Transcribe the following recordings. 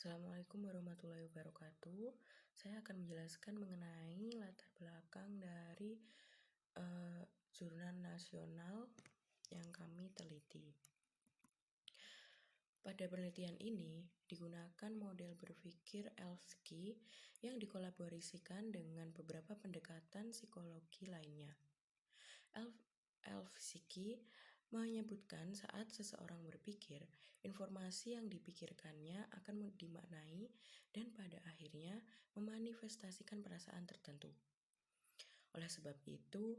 Assalamualaikum warahmatullahi wabarakatuh. Saya akan menjelaskan mengenai latar belakang dari jurnal nasional yang kami teliti. Pada penelitian ini digunakan model berpikir Elfsky yang dikolaborasikan dengan beberapa pendekatan psikologi lainnya. Elfsky menyebutkan saat seseorang berpikir, informasi yang dipikirkannya akan dimaknai dan pada akhirnya memanifestasikan perasaan tertentu. Oleh sebab itu,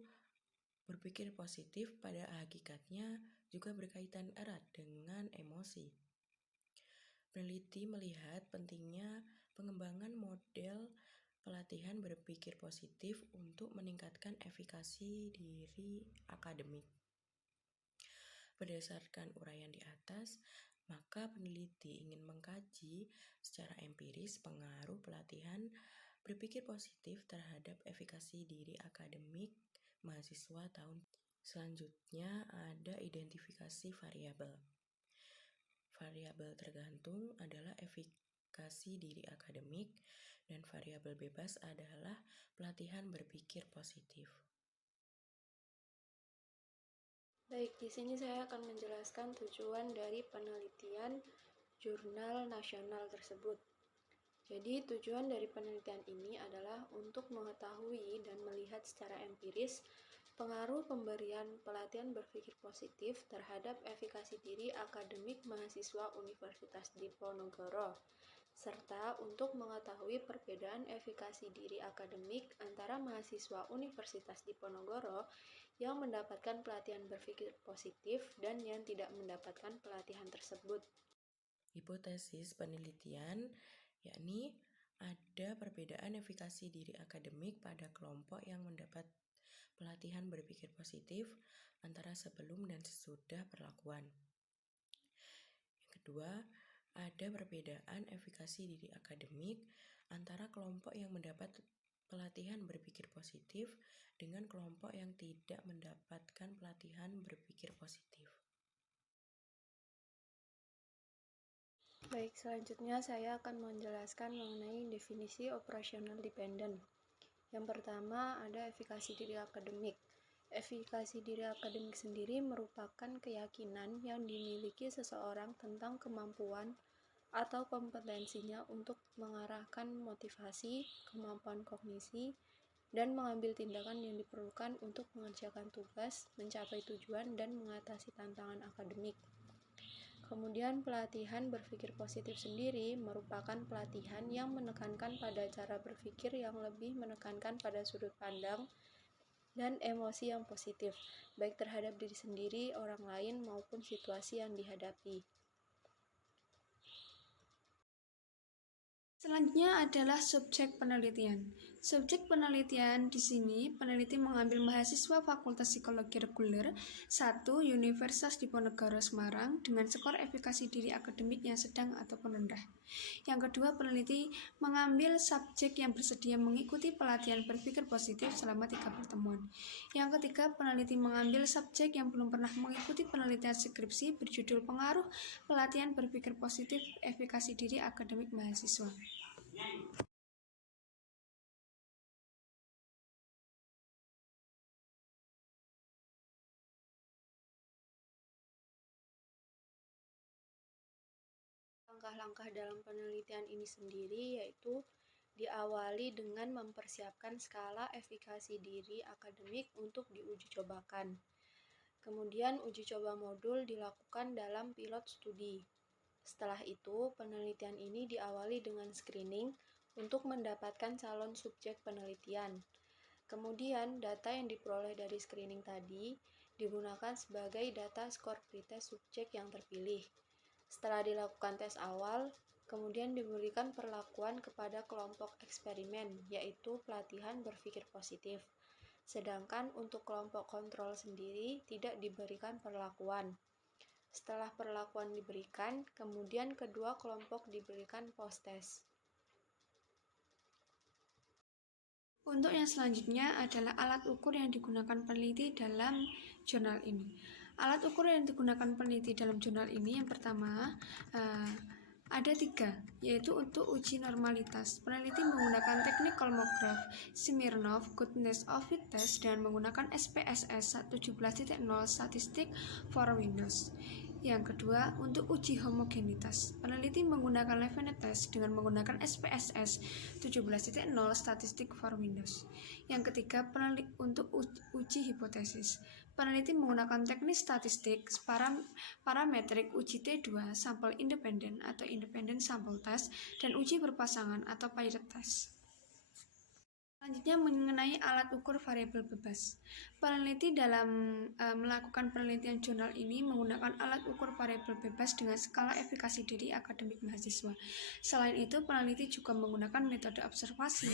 berpikir positif pada hakikatnya juga berkaitan erat dengan emosi. Peneliti melihat pentingnya pengembangan model pelatihan berpikir positif untuk meningkatkan efikasi diri akademik. Berdasarkan uraian di atas, maka peneliti ingin mengkaji secara empiris pengaruh pelatihan berpikir positif terhadap efikasi diri akademik mahasiswa tahun. Selanjutnya ada identifikasi variabel. Variabel tergantung adalah efikasi diri akademik dan variabel bebas adalah pelatihan berpikir positif. Baik, di sini saya akan menjelaskan tujuan dari penelitian jurnal nasional tersebut. Jadi, tujuan dari penelitian ini adalah untuk mengetahui dan melihat secara empiris pengaruh pemberian pelatihan berpikir positif terhadap efikasi diri akademik mahasiswa Universitas Diponegoro, serta untuk mengetahui perbedaan efikasi diri akademik antara mahasiswa Universitas Diponegoro yang mendapatkan pelatihan berpikir positif dan yang tidak mendapatkan pelatihan tersebut. Hipotesis penelitian yakni ada perbedaan efikasi diri akademik pada kelompok yang mendapat pelatihan berpikir positif antara sebelum dan sesudah perlakuan. Yang kedua, ada perbedaan efikasi diri akademik antara kelompok yang mendapat pelatihan berpikir positif dengan kelompok yang tidak mendapatkan pelatihan berpikir positif. Baik, selanjutnya saya akan menjelaskan mengenai definisi operasional dependent. Yang pertama ada efikasi diri akademik. Efikasi diri akademik sendiri merupakan keyakinan yang dimiliki seseorang tentang kemampuan atau kompetensinya untuk mengarahkan motivasi, kemampuan kognisi, dan mengambil tindakan yang diperlukan untuk mengerjakan tugas, mencapai tujuan, dan mengatasi tantangan akademik. Kemudian pelatihan berpikir positif sendiri merupakan pelatihan yang menekankan pada cara berpikir yang lebih menekankan pada sudut pandang dan emosi yang positif, baik terhadap diri sendiri, orang lain, maupun situasi yang dihadapi. Selanjutnya adalah subjek penelitian. Subjek penelitian di sini peneliti mengambil mahasiswa Fakultas Psikologi Reguler 1 Universitas Diponegoro Semarang dengan skor efikasi diri akademik yang sedang ataupun rendah. Yang kedua, peneliti mengambil subjek yang bersedia mengikuti pelatihan berpikir positif selama 3 pertemuan. Yang ketiga, peneliti mengambil subjek yang belum pernah mengikuti penelitian skripsi berjudul Pengaruh Pelatihan Berpikir Positif Efikasi Diri Akademik Mahasiswa. Langkah-langkah dalam penelitian ini sendiri yaitu diawali dengan mempersiapkan skala efikasi diri akademik untuk diuji cobakan. Kemudian uji coba modul dilakukan dalam pilot studi. Setelah itu, penelitian ini diawali dengan screening untuk mendapatkan calon subjek penelitian. Kemudian, data yang diperoleh dari screening tadi digunakan sebagai data skor pretest subjek yang terpilih. Setelah dilakukan tes awal, kemudian diberikan perlakuan kepada kelompok eksperimen, yaitu pelatihan berpikir positif. Sedangkan untuk kelompok kontrol sendiri tidak diberikan perlakuan. Setelah perlakuan diberikan, kemudian kedua kelompok diberikan post-test. Untuk yang selanjutnya adalah alat ukur yang digunakan peneliti dalam jurnal ini. Alat ukur yang digunakan peneliti dalam jurnal ini yang pertama Ada 3, yaitu untuk uji normalitas. Peneliti menggunakan teknik Kolmogorov, Smirnov, Goodness of Fit Test dengan menggunakan SPSS 17.0 statistik for Windows. Yang kedua, untuk uji homogenitas. Peneliti menggunakan Levene Test dengan menggunakan SPSS 17.0 statistik for Windows. Yang ketiga, untuk uji hipotesis. Peneliti menggunakan teknik statistik parametrik uji T2, sampel independen atau independent sample test, dan uji berpasangan atau paired test. Selanjutnya mengenai alat ukur variabel bebas. Peneliti dalam melakukan penelitian jurnal ini menggunakan alat ukur variabel bebas dengan skala efikasi diri akademik mahasiswa. Selain itu, peneliti juga menggunakan metode observasi,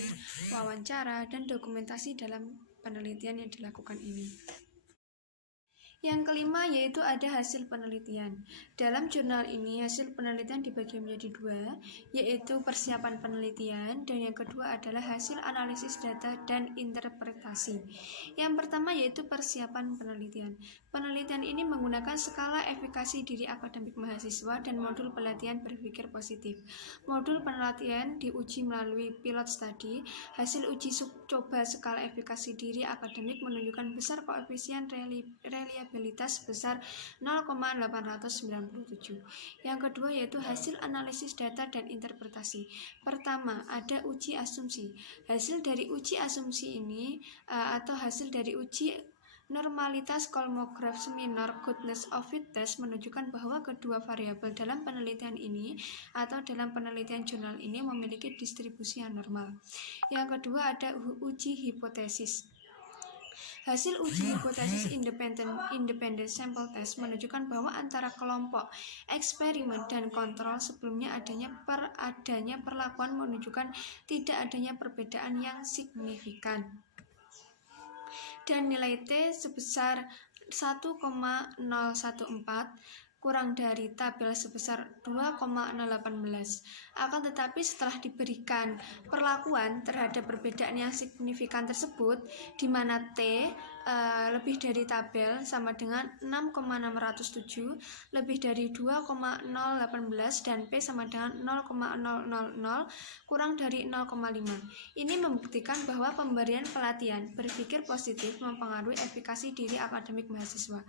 wawancara, dan dokumentasi dalam penelitian yang dilakukan ini. Yang kelima yaitu ada hasil penelitian. Dalam jurnal ini hasil penelitian dibagi menjadi 2, yaitu persiapan penelitian, dan yang kedua adalah hasil analisis data dan interpretasi. Yang pertama yaitu persiapan penelitian. Penelitian ini menggunakan skala efikasi diri akademik mahasiswa dan modul pelatihan berpikir positif. Modul penelitian diuji melalui pilot study. Hasil uji coba skala efikasi diri akademik menunjukkan besar koefisien reliabilitas sebesar 0,897. Yang kedua yaitu hasil analisis data dan interpretasi. Pertama, ada uji asumsi. Hasil dari uji asumsi ini atau hasil dari uji normalitas Kolmogorov Smirnov Goodness of Fit Test menunjukkan bahwa kedua variabel dalam penelitian ini atau dalam penelitian jurnal ini memiliki distribusi yang normal. Yang kedua ada uji hipotesis. Hasil uji hipotesis independent sample test menunjukkan bahwa antara kelompok eksperimen dan kontrol sebelumnya adanya perlakuan menunjukkan tidak adanya perbedaan yang signifikan. Dan nilai T sebesar 1,014 kurang dari tabel sebesar 2,018. Akan tetapi setelah diberikan perlakuan terhadap perbedaan yang signifikan tersebut, di mana T lebih dari tabel sama dengan 6,607, lebih dari 2,018, dan P sama dengan 0,000 kurang dari 0,5. Ini membuktikan bahwa pemberian pelatihan berpikir positif mempengaruhi efikasi diri akademik mahasiswa.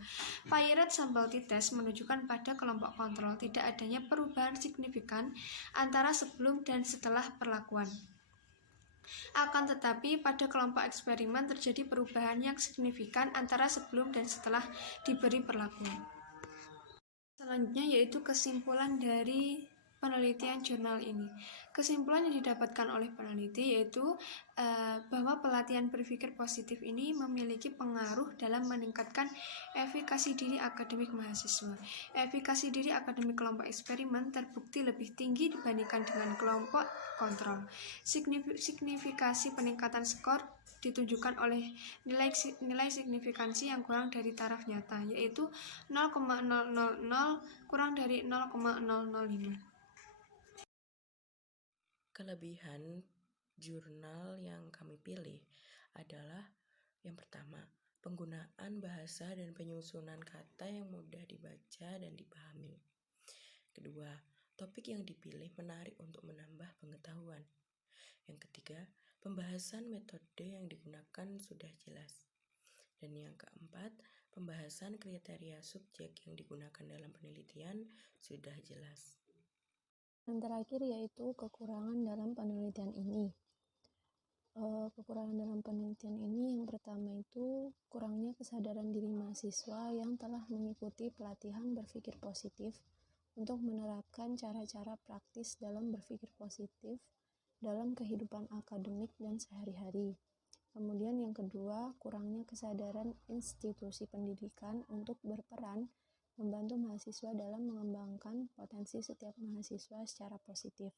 Paired sample t-test menunjukkan pada kelompok kontrol tidak adanya perubahan signifikan antara sebelum dan setelah perlakuan. Akan tetapi pada kelompok eksperimen terjadi perubahan yang signifikan antara sebelum dan setelah diberi perlakuan. Selanjutnya yaitu kesimpulan dari penelitian jurnal ini. Kesimpulan yang didapatkan oleh peneliti yaitu bahwa pelatihan berpikir positif ini memiliki pengaruh dalam meningkatkan efikasi diri akademik mahasiswa. Efikasi diri akademik kelompok eksperimen terbukti lebih tinggi dibandingkan dengan kelompok kontrol. Signifikasi peningkatan skor ditunjukkan oleh nilai signifikansi yang kurang dari taraf nyata, yaitu 0,000 kurang dari 0,005. Kelebihan jurnal yang kami pilih adalah yang pertama, penggunaan bahasa dan penyusunan kata yang mudah dibaca dan dipahami. Kedua, topik yang dipilih menarik untuk menambah pengetahuan. Yang ketiga, pembahasan metode yang digunakan sudah jelas. Dan yang keempat, pembahasan kriteria subjek yang digunakan dalam penelitian sudah jelas. Yang terakhir yaitu kekurangan dalam penelitian ini. Kekurangan dalam penelitian ini yang pertama itu kurangnya kesadaran diri mahasiswa yang telah mengikuti pelatihan berpikir positif untuk menerapkan cara-cara praktis dalam berpikir positif dalam kehidupan akademik dan sehari-hari. Kemudian yang kedua, kurangnya kesadaran institusi pendidikan untuk berperan membantu mahasiswa dalam mengembangkan potensi setiap mahasiswa secara positif.